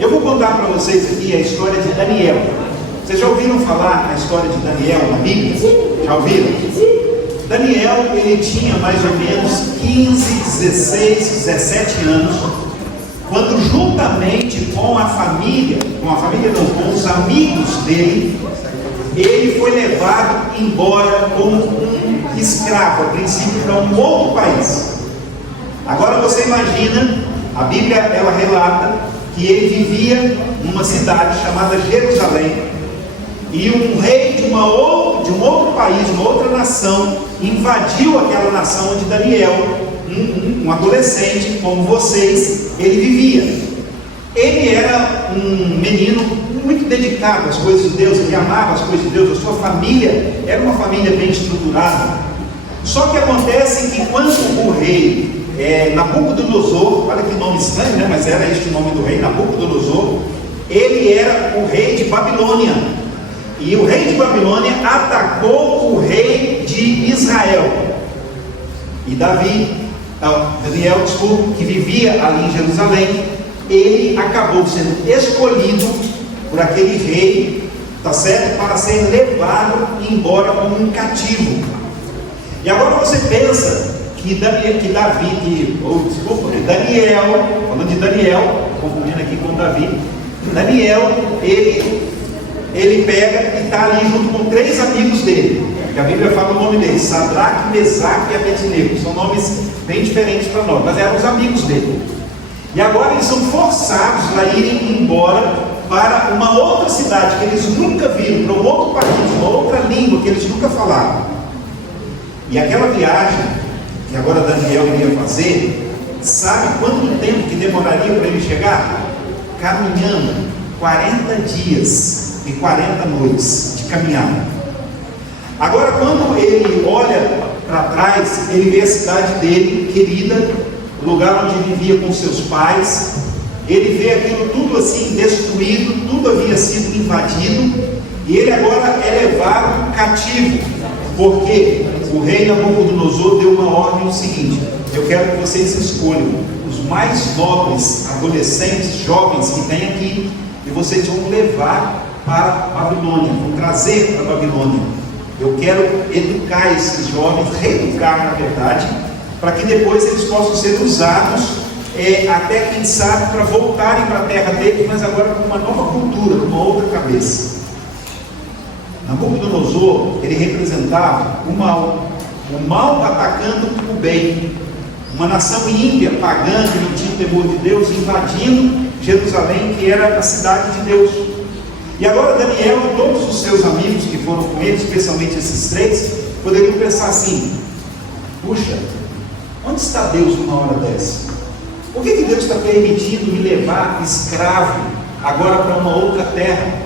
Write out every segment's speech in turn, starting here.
Eu vou contar para vocês aqui a história de Daniel. Vocês já ouviram falar na história de Daniel na Bíblia? Já ouviram? Daniel, ele tinha mais ou menos 15, 16, 17 anos, quando juntamente com a família não, com os amigos dele, ele foi levado embora como um escravo, a princípio, para um outro país. Agora você imagina, a Bíblia ela relata que ele vivia numa cidade chamada Jerusalém, e um rei de um outro país, uma outra nação, invadiu aquela nação onde Daniel, um adolescente como vocês, ele vivia. Ele era um menino muito dedicado às coisas de Deus, ele amava as coisas de Deus, a sua família era uma família bem estruturada. Só que acontece que quando o rei Nabucodonosor, olha que nome estranho, né? Mas era este o nome do rei, Nabucodonosor, ele era o rei de Babilônia. E o rei de Babilônia atacou o rei de Israel. E Daniel, que vivia ali em Jerusalém, ele acabou sendo escolhido por aquele rei, tá certo? Para ser levado embora como um cativo. E agora você pensa que Daniel, falando de Daniel, confundindo aqui com Davi, Daniel, ele pega e está ali junto com 3 amigos dele, que a Bíblia fala o nome deles, Sadraque, Mesaque e Abednego. São nomes bem diferentes para nós, mas eram os amigos dele. E agora eles são forçados a irem embora para uma outra cidade que eles nunca viram, para um outro país, uma outra língua que eles nunca falaram. E aquela viagem que agora Daniel iria fazer, sabe quanto tempo que demoraria para ele chegar? Caminhando 40 dias e 40 noites de caminhada. Agora, quando ele olha para trás, ele vê a cidade dele, querida, o lugar onde ele vivia com seus pais. Ele vê aquilo tudo assim destruído, tudo havia sido invadido, e ele agora é levado cativo, porque o rei Nabucodonosor deu uma ordem o seguinte: eu quero que vocês escolham os mais nobres adolescentes, jovens que tem aqui, e vocês vão levar para a Babilônia, vão trazer para a Babilônia. Eu quero educar esses jovens, reeducar na verdade, para que depois eles possam ser usados, até quem sabe, para voltarem para a terra deles, mas agora com uma nova cultura, com uma outra cabeça. Nabucodonosor, ele representava o mal atacando o bem, uma nação ímpia, pagã, que não tinha temor de Deus, invadindo Jerusalém, que era a cidade de Deus. E agora Daniel e todos os seus amigos que foram com ele, especialmente esses 3, poderiam pensar assim: puxa, onde está Deus numa hora dessa? Por que Deus está permitindo me levar escravo agora para uma outra terra?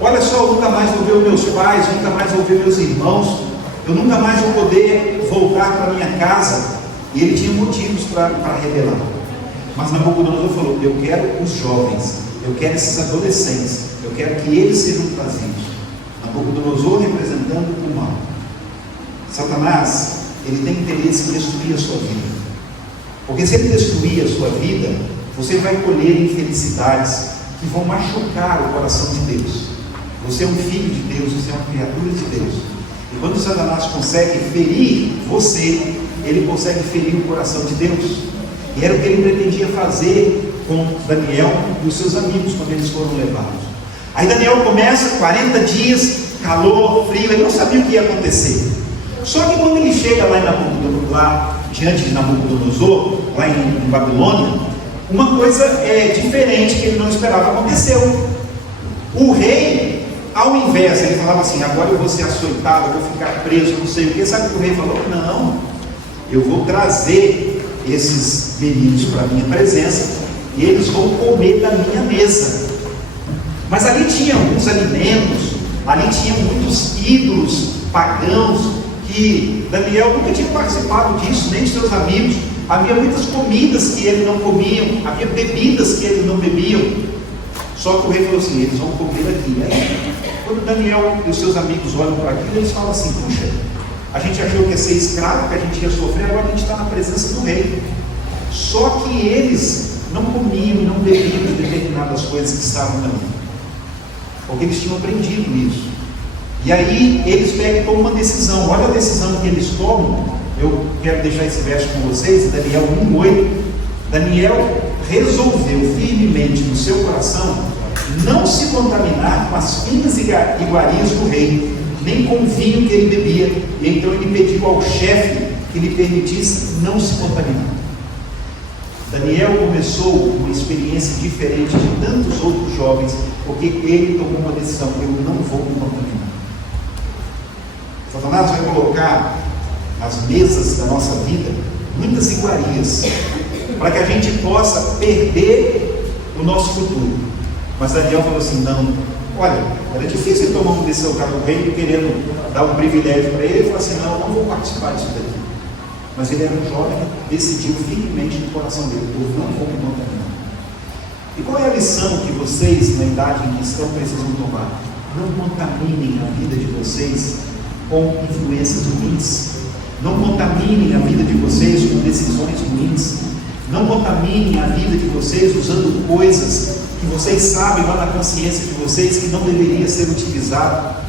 Olha só, eu nunca mais vou ver os meus pais, nunca mais vou ver meus irmãos, eu nunca mais vou poder voltar para minha casa. E ele tinha motivos para revelar. Mas Nabucodonosor falou: eu quero os jovens, eu quero esses adolescentes, eu quero que eles sejam trazidos. Nabucodonosor representando o mal. Satanás, ele tem interesse em destruir a sua vida, porque se ele destruir a sua vida, você vai colher infelicidades que vão machucar o coração de Deus. Você é um filho de Deus, você é uma criatura de Deus, e quando Satanás consegue ferir você, ele consegue ferir o coração de Deus. E era o que ele pretendia fazer com Daniel e os seus amigos quando eles foram levados. Aí Daniel começa 40 dias, calor, frio, ele não sabia o que ia acontecer. Só que quando ele chega lá diante de Nabucodonosor, lá em Babilônia, uma coisa diferente que ele não esperava aconteceu. O rei, ao invés, ele falava assim: agora eu vou ser açoitado, eu vou ficar preso, não sei o que. Sabe o que o rei falou? Não, eu vou trazer esses meninos para a minha presença e eles vão comer da minha mesa. Mas ali tinha alguns alimentos, ali tinha muitos ídolos pagãos, que Daniel nunca tinha participado disso, nem de seus amigos. Havia muitas comidas que eles não comiam, havia bebidas que eles não bebiam. Só que o rei falou assim: eles vão comer aqui. Aí, quando Daniel e os seus amigos olham para aquilo, eles falam assim: puxa, a gente achou que ia ser escravo, que a gente ia sofrer, agora a gente está na presença do rei. Só que eles não comiam e não bebiam em determinado das coisas que estavam ali, porque eles tinham aprendido isso. E aí eles pegam e tomam uma decisão. Olha a decisão que eles tomam. Eu quero deixar esse verso com vocês, Daniel 1:8. Daniel resolveu firmemente no seu coração não se contaminar com as finas iguarias do rei, nem com o vinho que ele bebia. E então ele pediu ao chefe que lhe permitisse não se contaminar. Daniel começou uma experiência diferente de tantos outros jovens, porque ele tomou uma decisão: eu não vou me contaminar. Satanás vai colocar nas mesas da nossa vida muitas iguarias, para que a gente possa perder o nosso futuro. Mas Daniel falou assim: não, olha, era difícil ele tomar uma decisão, o rei querendo dar um privilégio para ele. Ele falou assim: não vou participar disso daqui. Mas ele era um jovem que decidiu firmemente no coração dele: eu não vou me contaminar. E qual é a lição que vocês, na idade em que estão, precisam tomar? Não contaminem a vida de vocês com influências ruins. Não contaminem a vida de vocês com decisões ruins. Não contaminem a vida de vocês usando coisas que vocês sabem lá na consciência de vocês que não deveria ser utilizado.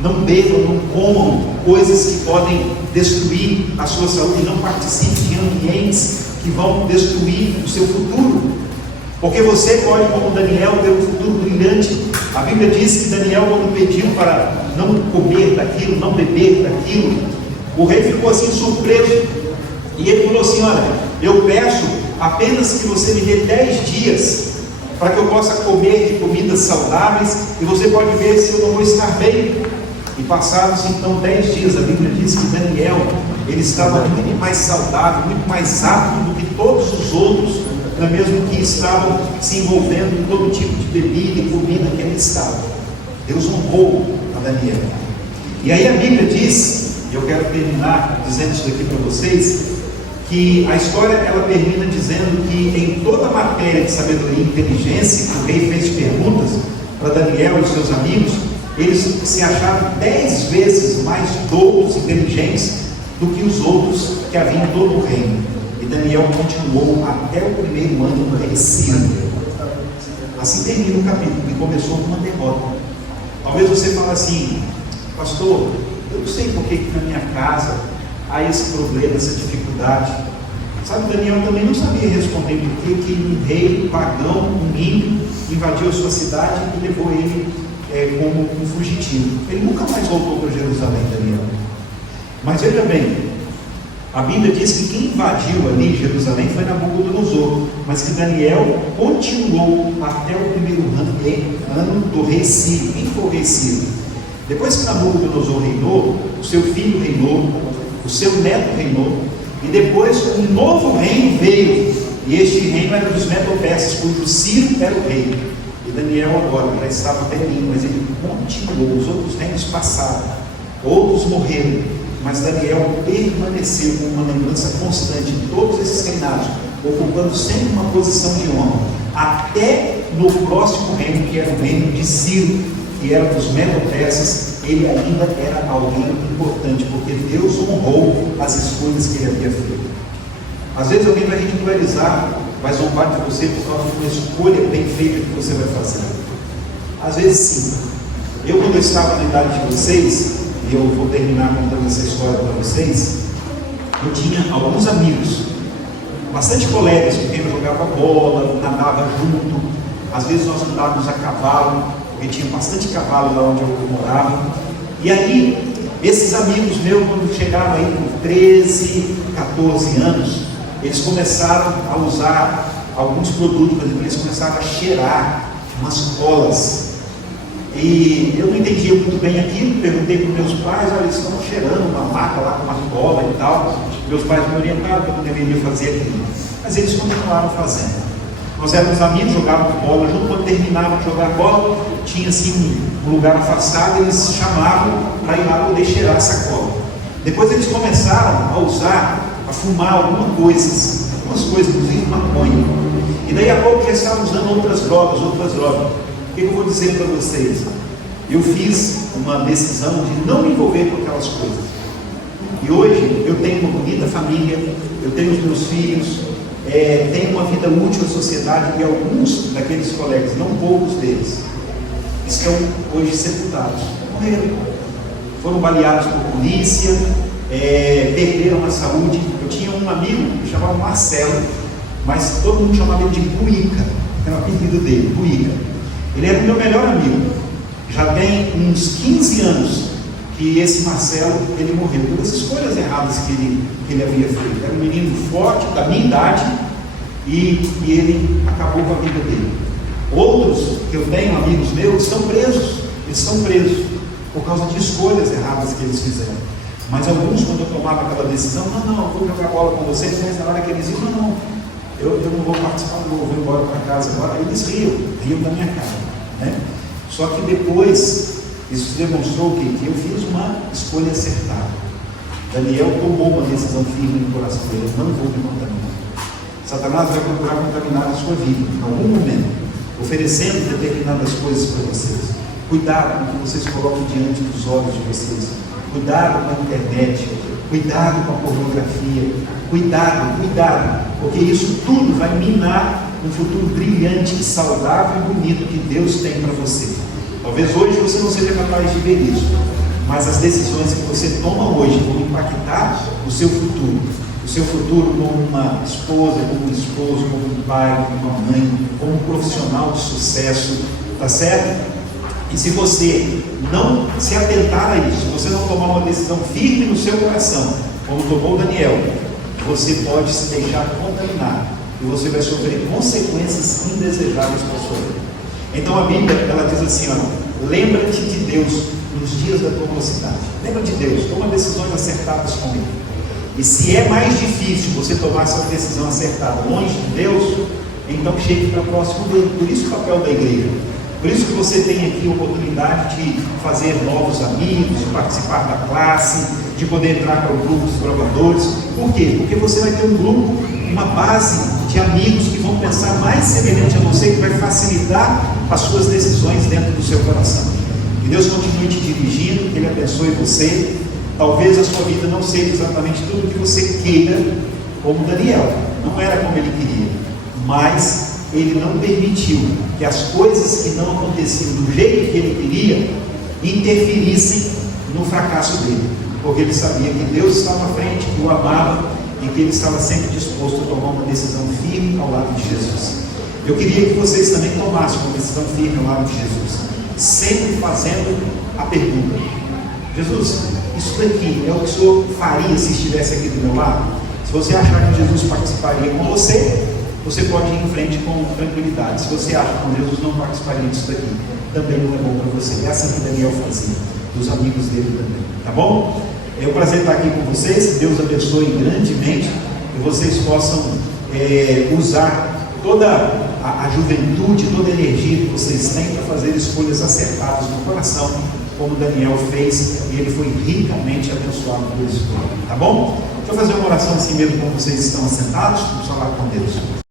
Não bebam, não comam coisas que podem destruir a sua saúde. Não participe de ambientes que vão destruir o seu futuro, porque você pode, como Daniel, ter um futuro brilhante. A Bíblia diz que Daniel, quando pediu para não comer daquilo, não beber daquilo, o rei ficou assim surpreso, e ele falou assim: olha, eu peço apenas que você me dê 10 dias para que eu possa comer de comidas saudáveis, e você pode ver se eu não vou estar bem. E passados então 10 dias, a Bíblia diz que Daniel, ele estava muito mais saudável, muito mais apto do que todos os outros, não é mesmo, que estavam se envolvendo em todo tipo de bebida e comida que ele estava. Deus honrou a Daniel. E aí a Bíblia diz, e eu quero terminar dizendo isso daqui para vocês, que a história ela termina dizendo que em toda a matéria de sabedoria e inteligência, que o rei fez perguntas para Daniel e os seus amigos, eles se acharam 10 vezes mais doutos e inteligentes do que os outros que haviam em todo o reino. E Daniel continuou até o primeiro ano do rei Ciro. Assim termina o capítulo, que começou com uma derrota. Talvez você fale assim: pastor, eu não sei por que na minha casa há esse problema, essa dificuldade. Sabe, Daniel também não sabia responder por que um rei pagão, um ímpio, invadiu a sua cidade e levou ele como um fugitivo. Ele nunca mais voltou para Jerusalém, Daniel. Mas veja bem, a Bíblia diz que quem invadiu ali Jerusalém foi Nabucodonosor, mas que Daniel continuou até o primeiro ano do rei Ciro. Quem foi o rei Ciro? Depois que Nabucodonosor reinou, o seu filho reinou, o seu neto reinou, e depois um novo reino veio, e este reino era dos Medo-Persas, cujo Ciro era o rei. E Daniel agora já estava velhinho, mas ele continuou. Os outros reinos passaram, outros morreram, mas Daniel permaneceu com uma lembrança constante de todos esses reinados, ocupando sempre uma posição de honra, até no próximo reino, que era o reino de Ciro, que era dos Medo-Persas. Ele ainda era alguém importante, porque Deus honrou as escolhas que ele havia feito. Às vezes alguém vai ridicularizar, vai zombar de você por causa de uma escolha bem feita que você vai fazer. Às vezes sim. Eu, quando eu estava na idade de vocês, e eu vou terminar contando essa história para vocês, eu tinha alguns amigos, bastante colegas, com quem eu jogava bola, nadava junto. Às vezes nós andávamos a cavalo, porque tinha bastante cavalo lá onde eu morava. E aí, esses amigos meus, quando chegaram aí com 13, 14 anos, eles começaram a usar alguns produtos, por exemplo, eles começaram a cheirar umas colas. E eu não entendia muito bem aquilo, perguntei para os meus pais: olha, eles estão cheirando uma maca lá com uma cola e tal. Meus pais me orientaram que eu não deveria fazer aquilo, mas eles continuaram fazendo. Nós éramos amigos, jogávamos bola junto. Quando terminavam de jogar bola, tinha assim um lugar afastado, eles chamavam para ir lá poder cheirar essa cola. Depois eles começaram a usar, a fumar algumas coisas, inclusive maconha. E daí a pouco já estavam usando outras drogas. O que eu vou dizer para vocês? Eu fiz uma decisão de não me envolver com aquelas coisas. E hoje eu tenho uma bonita família, eu tenho os meus filhos, têm uma vida útil à sociedade, e alguns daqueles colegas, não poucos deles, estão hoje sepultados, morreram, foram baleados por polícia, perderam a saúde. Eu tinha um amigo que chamava Marcelo, mas todo mundo chamava ele de Buica, era o apelido dele, Buica. Ele era o meu melhor amigo. Já tem uns 15 anos que esse Marcelo, ele morreu pelas escolhas erradas que ele havia feito. Era um menino forte, da minha idade, e ele acabou com a vida dele. Outros que eu tenho, amigos meus, estão presos. Eles estão presos por causa de escolhas erradas que eles fizeram. Mas alguns, quando eu tomava aquela decisão, não, eu vou jogar bola com vocês, mas na hora que eles iam, não, eu não vou participar, não vou embora para casa agora. Aí eles riam da minha cara, né? Só que depois, isso demonstrou que eu fiz uma escolha acertada. Daniel tomou uma decisão firme no coração dele: eu não vou me contaminar. Satanás vai procurar contaminar a sua vida em algum momento, oferecendo determinadas coisas para vocês. Cuidado com o que vocês colocam diante dos olhos de vocês. Cuidado com a internet. Cuidado com a pornografia. Cuidado, porque isso tudo vai minar um futuro brilhante, saudável e bonito que Deus tem para você. Talvez hoje você não seja capaz de ver isso, mas as decisões que você toma hoje vão impactar o seu futuro. O seu futuro como uma esposa, como um esposo, como um pai, como uma mãe, como um profissional de sucesso, tá certo? E se você não se atentar a isso, se você não tomar uma decisão firme no seu coração, como tomou Daniel, você pode se deixar contaminar e você vai sofrer consequências indesejáveis para a sua vida. Então a Bíblia, ela diz assim, lembra-te de Deus nos dias da tua mocidade. Lembra de Deus, toma decisões acertadas com Ele. E se é mais difícil você tomar essa decisão acertada longe de Deus, então chegue para próximo dele. Por isso o papel da igreja. Por isso que você tem aqui a oportunidade de fazer novos amigos, de participar da classe, de poder entrar para o grupo dos provadores. Por quê? Porque você vai ter um grupo, uma base de amigos que vão pensar mais semelhante a você, que vai facilitar as suas decisões dentro do seu coração. Que Deus continue te dirigindo, que Ele abençoe você. Talvez a sua vida não seja exatamente tudo o que você queira, como Daniel. Não era como ele queria, mas ele não permitiu que as coisas que não aconteciam do jeito que ele queria interferissem no fracasso dele, porque ele sabia que Deus estava à frente, que o amava e que ele estava sempre disposto a tomar uma decisão firme ao lado de Jesus. Eu queria que vocês também tomassem uma decisão firme ao lado de Jesus, sempre fazendo a pergunta: Jesus, isso daqui é o que o Senhor faria se estivesse aqui do meu lado? Se você achar que Jesus participaria com você, você pode ir em frente com tranquilidade. Se você acha que Jesus não participaria disso daqui, também não é bom para você. É assim que Daniel fazia, dos amigos dele também, tá bom? É um prazer estar aqui com vocês. Deus abençoe grandemente e vocês possam usar toda a juventude, toda a energia que vocês têm para fazer escolhas acertadas no coração, como Daniel fez, e ele foi ricamente abençoado por isso, tá bom? Deixa eu fazer uma oração assim mesmo, como vocês estão assentados. Vamos falar com Deus.